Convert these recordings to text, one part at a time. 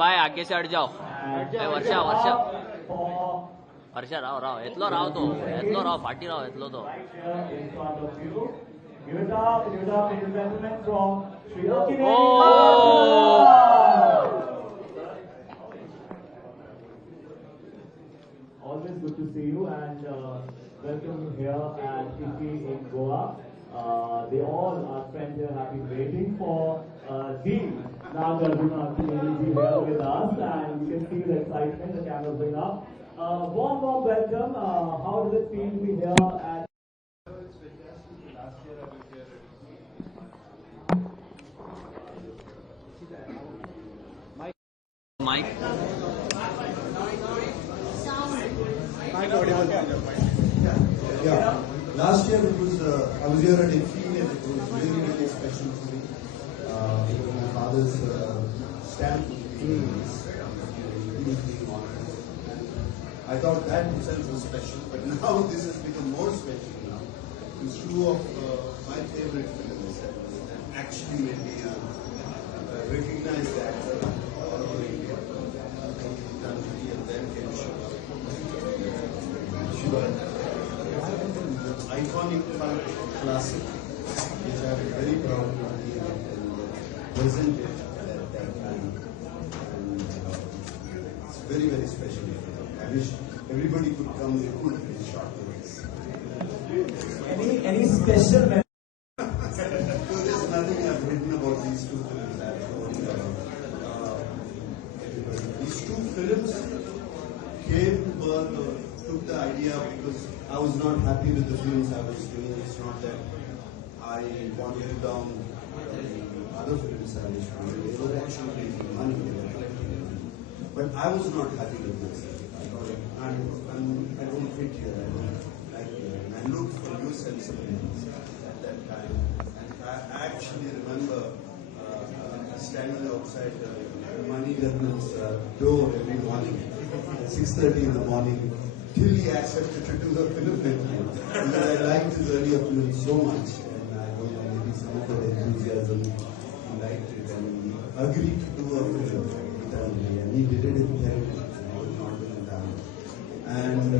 भाई आगे से हट जाओ. वर्षा राव एतलो राव फाटी राव एतलो तो. Give it up, ladies and gentlemen, from Akkineni. Always good to see you and welcome here at IFFI in Goa. They all, our friends here, have been waiting for the Nagarjuna Akkineni here with us, and you can see the excitement. The cameras going up. Warm welcome. How does it feel to be here at? Mike. Yeah. Last year it was I was here at IFFI and it was really special to me. It was my father's stamp. He was being honored. I thought that itself was special, but now this has become more special now. It's true of my favorite films that actually made me recognize the actor all over India. And then came Shiva. Iconic funk classic, which I'm very proud to be presented at that time. And it's very, very special. I wish everybody could come in short notice. Any special memory? So there's nothing I've written about these two films. These two films came to birth or took the idea because I was not happy with the films I was doing. It's not that I wanted down other films I was doing. They were actually making money, they were collecting money. But I was not happy with myself. I thought, I don't fit here, I don't like here. And I looked for new sensibilities at that time. And I actually remember standing outside Mani Ratnam's door every morning at 6:30 in the morning till he accepted to do the film with me. Because I liked his earlier films so much, and I don't know, maybe some of the enthusiasm, he liked it, and he agreed to do a film with me, and he did it in Telugu, not in Tamil. And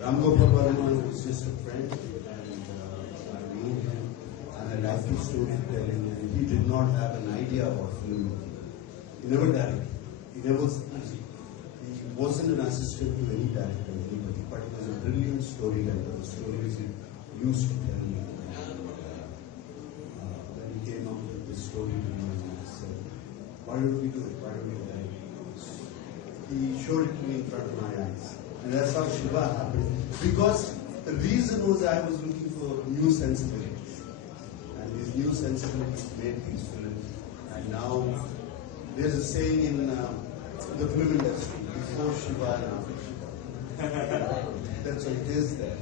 Ram Gopal Varma was just a friend, and I knew him, and I liked his storytelling, and he did not have an idea about film. He never directed. He wasn't an assistant to any director, anybody, but he was a brilliant storyteller. The stories he used to tell me. When he came up with the story to me, he said, "Why don't we do it? Why don't we direct it?" He showed it to me in front of my eyes. And that's how Shiva happened. Because the reason was I was looking for new sensibilities. And these new sensibilities made these films. And now there's a saying in the film industry, before Shiva and after Shiva. That's what it is there.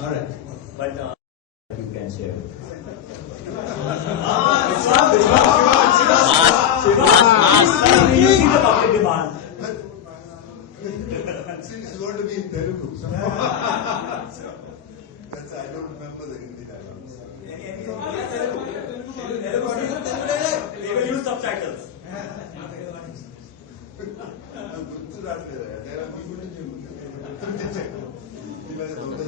All right. But you can share. You see the public demand. Since it's going to be in Telugu. That's I don't remember the Hindi dialogues. They will use subtitles. గుర్తు రావట్లేదు ఇవాళ దొంగ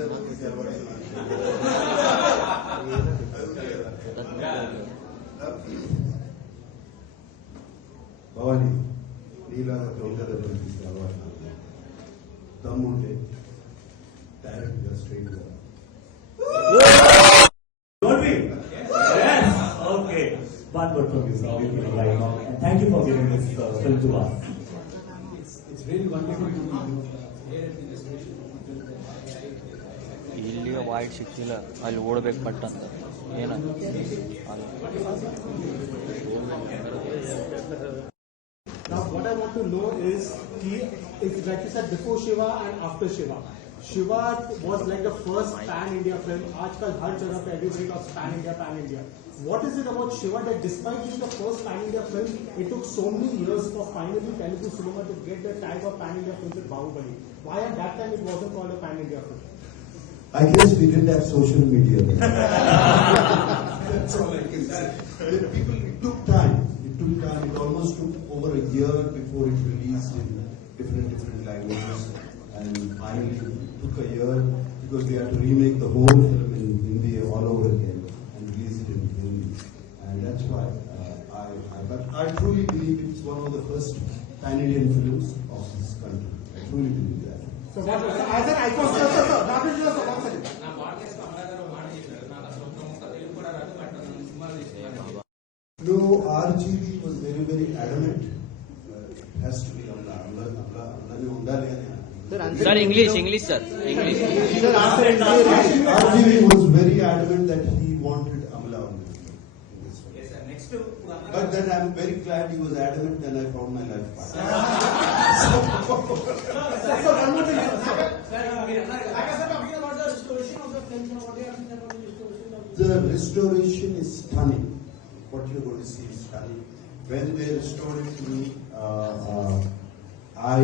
భవానీ నీలాగా దొంగ దెబ్బతిస్తే అలవాటు దమ్ముంటే direct గా straight గా Yes. Okay. One word from you, sir. Right now, and thank you for giving this film to us. It's really wonderful to be here at the destination. ಇಲ್ಲಿಗೆ ವಾಯ್ಡ್ ಸಿಕ್ಕಿಲ್ಲ, ಅಲ್ಲಿ ಓಡಬೇಕು ಬಟ್ ಅಂತ ಏನ Now, what I want to know is, like you said, before Shiva and after Shiva. Shiva was like the first pan-India film. Aajkal har jagah pe everybody talks pan-India. What is it about Shiva that despite being the first pan-India film, it took so many years for finally Telugu cinema to get the tag of pan-India film with Bahubali? Why at that time it wasn't called a pan-India film? I guess we didn't have social media then. That's all I can say. The people, it took time. It almost took over a year before it released in different languages. And finally, it took a year because we had to remake the whole film in Hindi all over again and release it in Hindi. And that's why but I truly believe it's one of the first pan-Indian films of this country. I truly believe that. So as an icon, sir. No, RGB was very adamant. It has to be Amla. Sir, English, sir. English. RGB was very adamant that he wanted Amla only. Yes, sir. Next But then I'm very glad he was adamant and I found my life partner. The restoration is stunning. What you're going to see is stunning. When they restored it to me, I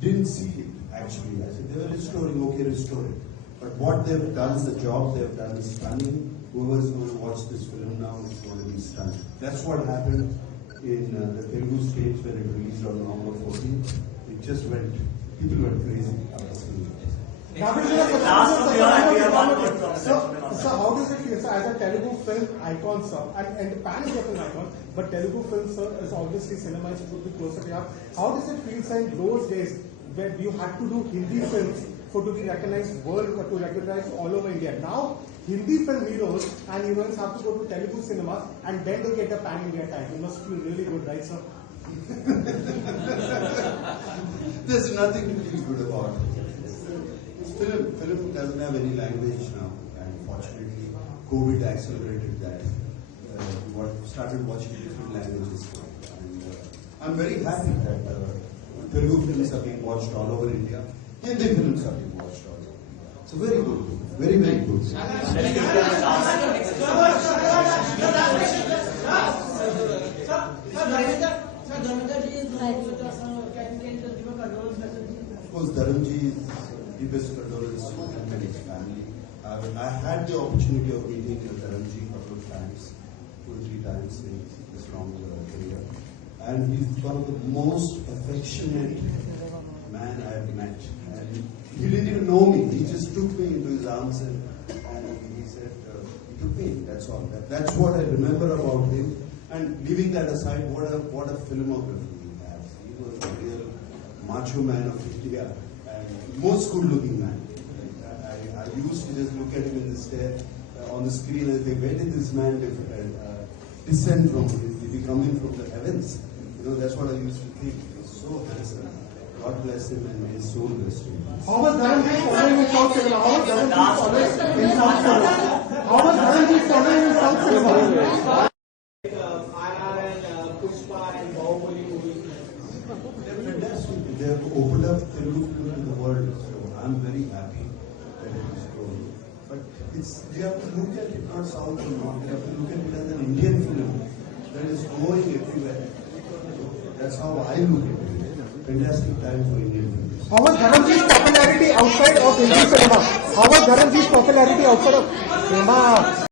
didn't see it actually. I said, they were restoring, okay, restore it. But what they've done, the job they've done is stunning. Whoever's going to watch this film now is going to be stunned. That's what happened in the Telugu states when it released on November 14th. It just went, people went crazy after seeing it. So how does it feel, sir, as a Telugu film icon, sir, and pan-India film icon, but Telugu film, sir, is obviously cinema is to be closer to your heart. How does it feel, sir, in those days where you had to do Hindi films for to be recognized world, to recognize all over India? Now, Hindi film heroes and heroines have to go to Telugu cinema and then they get a pan-India title. It must feel really good, right, sir? There's nothing to feel good about. Film doesn't have any language now, and fortunately, COVID accelerated that. Started watching different languages, and I'm very happy that Telugu films are being watched all over India. Hindi films are being watched all over. So very good, very good. Of course, Dharamji's deepest condolence to him and his family. I had the opportunity of meeting Dharamji a couple of times, 2 or 3 times in this long career. And he's one of the most affectionate man I have met. And he didn't even know me. He just took me into his arms and he said, he took me, that's all. That's what I remember about him. And leaving that aside, what a filmography he has. He was a real macho man of India. Most good-looking man. I used to just look at him in the stare on the screen and think, where did this man descend from? Is he coming from the heavens? You know, that's what I used to think. He was so handsome. God bless him and may his soul rest in peace. How was Dharamji following in South Cinema? How was Dharamji following in South Cinema? How was Dharamji following in South Cinema? They have opened up Telugu film to the world, so I'm very happy that it is growing. But we have to look at it not South or North, we have to look at it as an Indian film that is going everywhere. That's how I look at it. Fantastic time for Indian films. How was Dharamji's popularity outside of Hindi cinema? How was Dharamji's popularity outside of cinema?